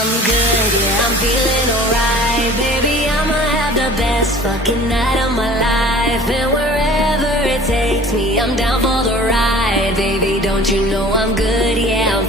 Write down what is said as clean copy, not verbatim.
I'm good, yeah, I'm feeling alright. Baby, I'ma have the best fucking night of my life. And wherever it takes me, I'm down for the ride. Baby, don't you know I'm good, yeah, I'm